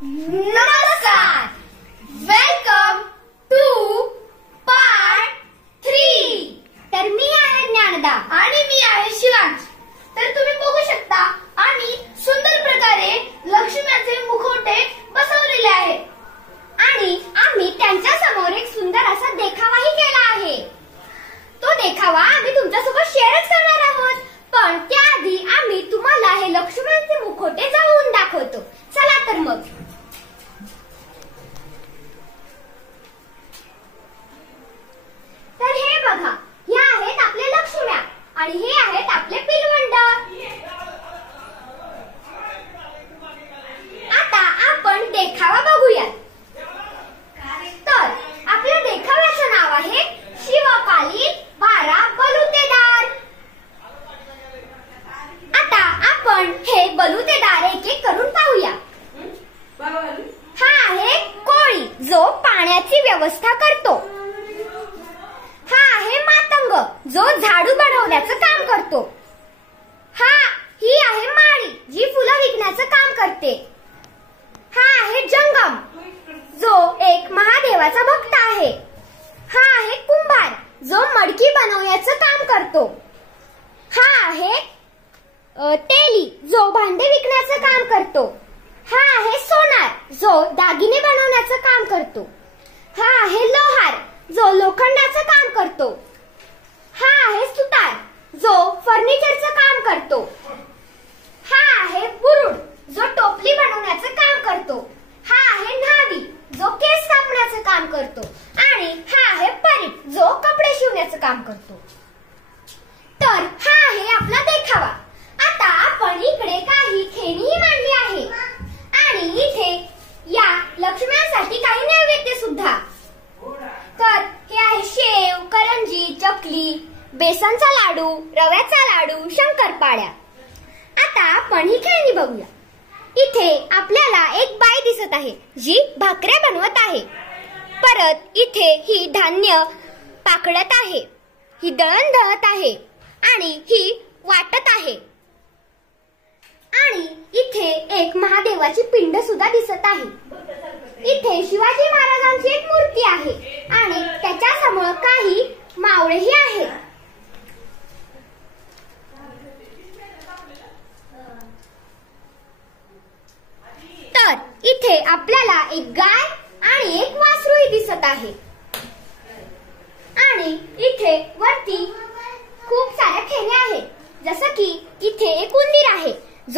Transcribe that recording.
नमस्कार, welcome two part 3। तर मी आहे ज्ञानदा आणि मी आहे शिवांश। तर तुम्ही बघू शकता आम्ही सुंदर प्रकारे लक्ष्म्याचे मुखवटे बसवलेले आहेत आणि आम्ही त्यांच्या समोर एक सुंदर असा देखावाही केला आहे। तो देखावा आम्ही तुमच्यासोबत शेअरच करणार आहोत, पण त्याआधी आम्ही तुम्हाला हे लक्ष्म्यांचे मुखवटे जवळून दाखवतो। चला तर मग। तर हे बघा, हे आहेत आपले लक्ष्म्या आणि हे आहेत आपले पिलवंड। आता आपण देखावा बघूयात। तर आपल्या देखाव्याचं नाव आहे शिवकालीन 12 बलुतेदार। आता आपण हे बलुतेदार एक एक करून पाहूया। हा आहे कोळी, जो पाण्याची व्यवस्था करतो। हा आहे मातंग, जो झाडू बनवण्याचं काम करतो। ही आहे माळी, जी फुलं विकण्याचं काम करते। हा आहे जंगम, जो एक महादेवाचा भक्त आहे। हा आहे कुंभार, जो मडकी बनवण्याचं काम करतो। हा आहे तेली, जो भांडे विकण्याचं काम करतो। हा आहे सोनार, जो दागिने बनवण्याचं काम करतो। हा आहे लोहार, जो लोखंडाचं काम करतो। हा आहे सुतार, जो फर्निचरचं काम करतो। हा आहे बुरुड, जो टोपली बनवण्याचं काम करतो। हा आहे न्हावी, जो केस कापण्याचं काम करतो। आणि हा आहे परीट, जो कपडे शिवण्याचं काम करतो। तर हा आहे आपला देखावा। आता आपण इकडे काही खेळणी मांडली आहे आणि इथे या लक्ष्म्यांसाठी काही नैवेद्य सुद्धा। तर हे आहे शेव, करंजी, चकली, बेसनचा लाडू, रव्याचा लाडू, शंकरपाळ्या। आता आपण ही खेळणी बघूया। इथे आपल्याला एक बाई दिसत आहे, जी भाकऱ्या बनवत आहे। परत इथे ही धान्य पाकडत आहे, ही दळण दळत आहे आणि ही वाटत आहे। आणि इथे एक महादेवाची पिंड सुद्धा दिसत आहे। इथे शिवाजी महाराजांची एक मूर्ती आहे आणि त्याच्या समोर काही मावळेही आहेत। तर इथे आपल्याला एक गाय आणि एक वासरूही दिसत आहे। आणि इथे वरती खूप साऱ्या खेळण्या आहेत, जसं की इथे एक उंदीर आहे